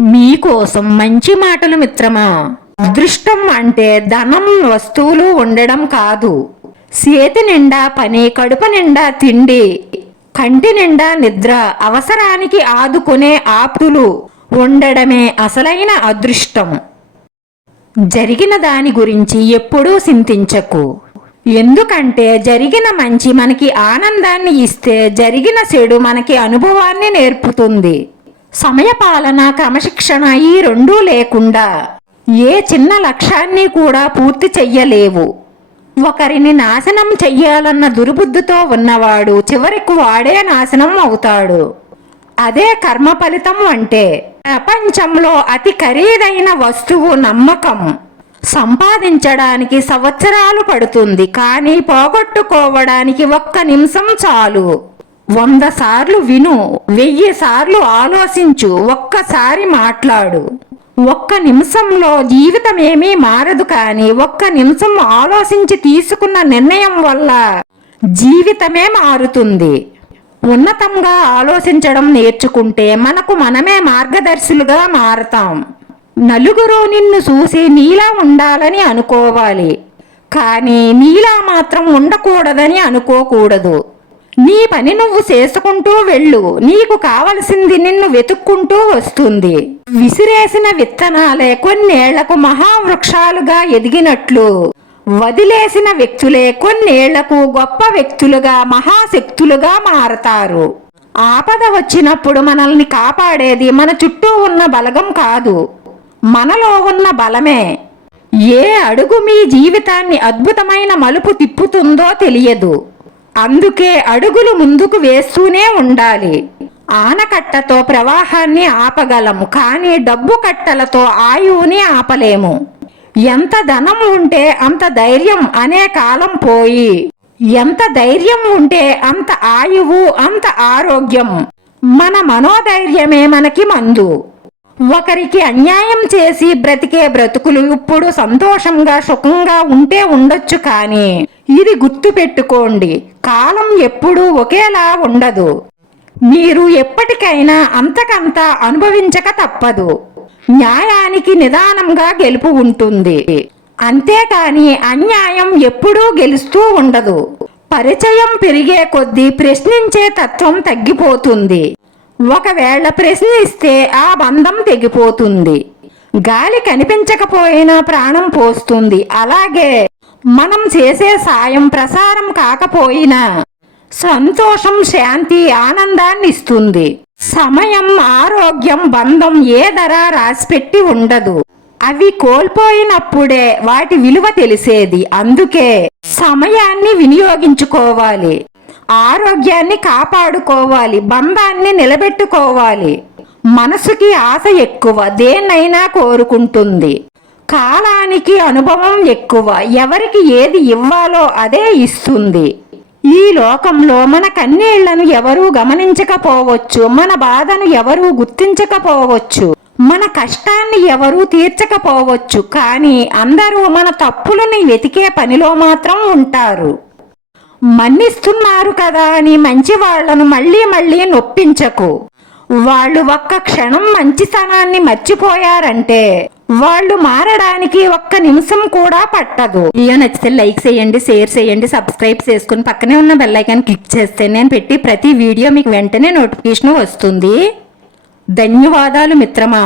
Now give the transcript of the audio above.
మీకోసం మంచి మాటలు మిత్రమా? అదృష్టం అంటే ధనం వస్తువులు ఉండడం కాదు. చేతి నిండా పని కడుపు నిండా తిండి కంటి నిండా నిద్ర అవసరానికి ఆదుకునే ఆప్తులు ఉండడమే అసలైన అదృష్టం. జరిగిన దాని గురించి ఎప్పుడూ చింతించకు. ఎందుకంటే జరిగిన మంచి మనకి ఆనందాన్ని ఇస్తే జరిగిన చెడు మనకి అనుభవాన్ని నేర్పుతుంది. సమయపాలన క్రమశిక్షణ ఈ రెండూ లేకుండా ఏ చిన్న లక్ష్యాన్ని కూడా పూర్తి చెయ్యలేవు. ఒకరిని నాశనం చెయ్యాలన్న దుర్బుద్ధితో ఉన్నవాడు చివరికి వాడే నాశనం అవుతాడు. అదే కర్మ ఫలితం అంటే ప్రపంచంలో అతి ఖరీదైన వస్తువు నమ్మకం. సంపాదించడానికి సంవత్సరాలు పడుతుంది కానీ పోగొట్టుకోవడానికి ఒక్క నిమిషం చాలు. వంద సార్లు విను వెయ్యి సార్లు ఆలోచించు ఒక్కసారి మాట్లాడు. ఒక్క నిమిషంలో జీవితం ఏమీ మారదు కానీ ఒక్క నిమిషం ఆలోచించి తీసుకున్న నిర్ణయం వల్ల జీవితమే మారుతుంది. ఉన్నతంగా ఆలోచించడం నేర్చుకుంటే మనకు మనమే మార్గదర్శులుగా మారతాం. నలుగురు నిన్ను చూసి నీలా ఉండాలని అనుకోవాలి. కానీ నీలా మాత్రం ఉండకూడదని అనుకోకూడదు. నీ పని నువ్వు చేసుకుంటూ వెళ్ళు. నీకు కావలసింది నిన్ను వెతుక్కుంటూ వస్తుంది. విసిరేసిన విత్తనాలే కొన్నేళ్ళకు మహావృక్షాలుగా ఎదిగినట్లు. వదిలేసిన వ్యక్తులే కొన్నేళ్ళకు గొప్ప వ్యక్తులుగా మహాశక్తులుగా మారతారు. ఆపద వచ్చినప్పుడు మనల్ని కాపాడేది మన చుట్టూ ఉన్న బలగం కాదు. మనలో ఉన్న బలమే. ఏ అడుగు మీ జీవితాన్ని అద్భుతమైన మలుపు తిప్పుతుందో తెలియదు. అందుకే అడుగులు ముందుకు వేస్తూనే ఉండాలి. ఆనకట్టతో ప్రవాహాన్ని ఆపగలము కానీ డబ్బు కట్టలతో ఆయువుని ఆపలేము. ఎంత ధనం ఉంటే అంత ధైర్యం అనే కాలం పోయి ఎంత ధైర్యం ఉంటే అంత ఆయువు అంత ఆరోగ్యం. మన మనోధైర్యమే మనకి మందు. ఒకరికి అన్యాయం చేసి బ్రతికే బ్రతుకులు ఇప్పుడు సంతోషంగా సుఖంగా ఉంటే ఉండొచ్చు కానీ ఇది గుర్తు పెట్టుకోండి కాలం ఎప్పుడూ ఒకేలా ఉండదు. మీరు ఎప్పటికైనా అంతకంత అనుభవించక తప్పదు. న్యాయానికి నిదానంగా గెలుపు ఉంటుంది. అంతేకాని అన్యాయం ఎప్పుడూ గెలుస్తూ ఉండదు. పరిచయం పెరిగే కొద్దీ ప్రశ్నించే తత్వం తగ్గిపోతుంది. ఒకవేళ ప్రశ్నిస్తే ఆ బంధం తెగిపోతుంది. గాలి కనిపించకపోయినా ప్రాణం పోస్తుంది. అలాగే మనం చేసే సాయం ప్రసారం కాకపోయినా సంతోషం శాంతి ఆనందాన్ని ఇస్తుంది. సమయం ఆరోగ్యం బంధం ఏ ధర రాసిపెట్టి ఉండదు. అవి కోల్పోయినప్పుడే వాటి విలువ తెలిసేది. అందుకే సమయాన్ని వినియోగించుకోవాలి. ఆరోగ్యాన్ని కాపాడుకోవాలి. బంధాన్ని నిలబెట్టుకోవాలి. మనసుకి ఆశ ఎక్కువ. దేన్నైనా కోరుకుంటుంది. కాలానికి అనుభవం ఎక్కువ. ఎవరికి ఏది ఇవ్వాలో అదే ఇస్తుంది. ఈ లోకంలో మన కన్నీళ్ళను ఎవరూ గమనించకపోవచ్చు. మన బాధను ఎవరూ గుర్తించకపోవచ్చు. మన కష్టాన్ని ఎవరూ తీర్చకపోవచ్చు. కానీ అందరూ మన తప్పులని వెతికే పనిలో మాత్రం ఉంటారు. మన్నిస్తున్నారు కదా అని మంచి వాళ్ళను మళ్ళీ మళ్ళీ నొప్పించకు. వాళ్ళు ఒక్క క్షణం మంచితనాన్ని మర్చిపోయారంటే వాళ్ళు మారడానికి ఒక్క నిమిషం కూడా పట్టదు. వీడియో నచ్చితే లైక్ చేయండి షేర్ చేయండి సబ్స్క్రైబ్ చేసుకుని పక్కనే ఉన్న బెల్ ఐకాన్ క్లిక్ చేస్తే నేను పెట్టి ప్రతి వీడియో మీకు వెంటనే నోటిఫికేషన్ వస్తుంది. ధన్యవాదాలు మిత్రమా.